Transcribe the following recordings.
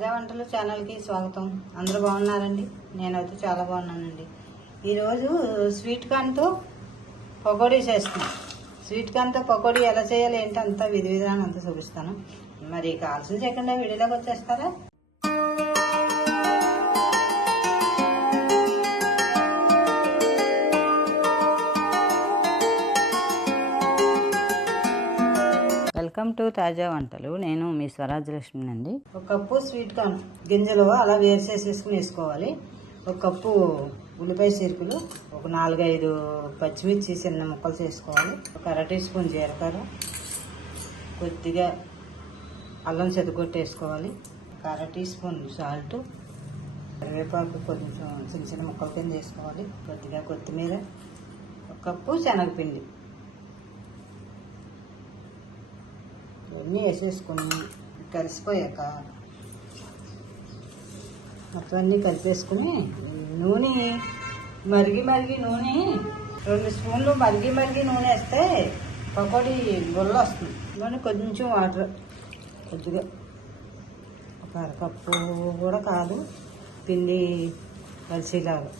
తాజా వంటలు ఛానల్కి స్వాగతం. అందరూ బాగున్నారండి? నేనైతే చాలా బాగున్నానండి. ఈరోజు స్వీట్ కార్న్తో పకోడీ చేస్తాను స్వీట్ కార్న్తో పకోడీ ఎలా చేయాలి ఏంటి అంతా విధి విధానం అంతా చూపిస్తాను. మరి కాల్సిన చేయకుండా వీడియోలోకి వచ్చేస్తారా? వెల్కమ్ టు తాజా వంటలు. నేను మీ స్వరాజలక్ష్మి అండి ఒక కప్పు స్వీట్ కార్న్ గింజలు అలా వేరు చేసేసుకుని వేసుకోవాలి. ఒక కప్పు ఉల్లిపాయ చిరుకులు ఒక నాలుగైదు పచ్చిమిర్చి చిన్న ముక్కలు చేసుకోవాలి. ఒక అర టీ స్పూన్ జీలకర్ర కొద్దిగా అల్లం చెదగొట్టేసుకోవాలి ఒక అర టీ స్పూన్ సాల్ట్ కరివేపాకు కొంచెం చిన్న చిన్న ముక్కల కింద వేసుకోవాలి. కొద్దిగా కొత్తిమీర ఒక కప్పు శనగపిండి. అన్నీ వేసేసుకొని కలిసిపోయాక మొత్తం అన్నీ కలిపేసుకుని నూనె మరిగి మరిగి నూనె రెండు స్పూన్లు మరిగి మరిగి నూనె వేస్తే పకోడీ గుళ్ళు వస్తుంది. నూనె కొంచెం వాటర్ కొద్దిగా. ఒక అరకప్పు కూడా కాదు పిండి కలిసిలాగా.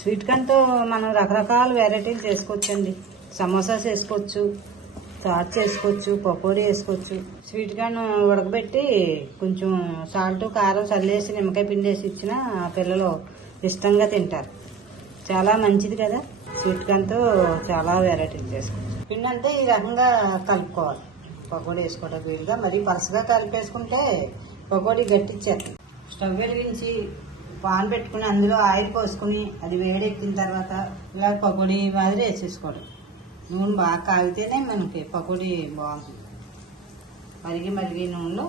స్వీట్ కార్న్తో మనం రకరకాల వెరైటీలు చేసుకోవచ్చండి. సమోసాస్ వేసుకోవచ్చు చాట్ చేసుకోవచ్చు పకోడీ వేసుకోవచ్చు స్వీట్ గాను ఉడకబెట్టి కొంచెం సాల్ట్ కారం చల్లేసి నిమ్మకాయ పిండి వేసి ఇచ్చిన పిల్లలు ఇష్టంగా తింటారు. చాలా మంచిది కదా. స్వీట్ కార్న్తో చాలా వెరైటీలు చేసుకోవచ్చు. పిండి అంతా ఈ రకంగా కలుపుకోవాలి. పకోడీ వేసుకోవడం వీలుగా. మరి పలసగా కలిపేసుకుంటే పకోడీ గట్టిచ్చేస్తాం స్టవ్ వెలిగించి పాన్ పెట్టుకుని అందులో ఆయిల్ పోసుకుని అది వేడెక్కిన తర్వాత ఇలా పకోడీ మాదిరి వేసేసుకోవడం. నూనె బాగా కాగితేనే మనకి పకోడీ బాగుంటుంది. మరిగి మరిగి నూనెలో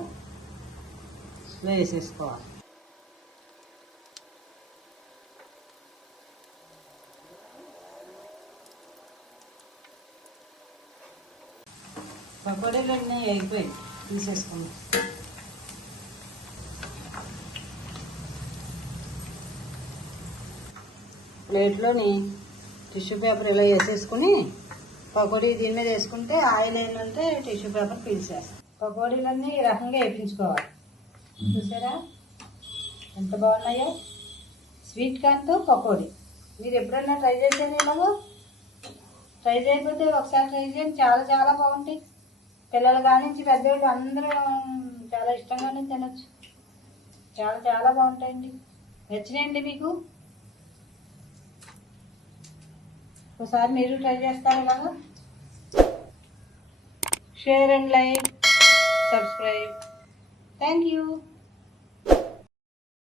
వేసేసుకోవాలి. పకోడీలు అన్నీ అయిపోయి తీసేసుకుందాం. ప్లేట్లోని టిష్యూ పేపర్ ఇలా వేసేసుకుని పకోడీ దీని మీద వేసుకుంటే ఆయిల్ ఏంటంటే టిష్యూ పేపర్ పీల్చేస్తాం పకోడీలన్నీ ఈ రకంగా వేయించుకోవాలి చూసారా? ఎంత బాగున్నాయో? స్వీట్ కార్న్తో పకోడీ. మీరు ఎప్పుడైనా ట్రై చేసేది ఇలాగో? ట్రై చేయకపోతే ఒకసారి ట్రై చేయండి. చాలా చాలా బాగుంటాయి. పిల్లలు కానించి పెద్దవాళ్ళు అందరూ చాలా ఇష్టంగానే తినచ్చు. చాలా చాలా బాగుంటాయండి. నచ్చినాయండి మీకు? ఒకసారి మీరు ట్రై చేస్తారు కదా share and like subscribe thank you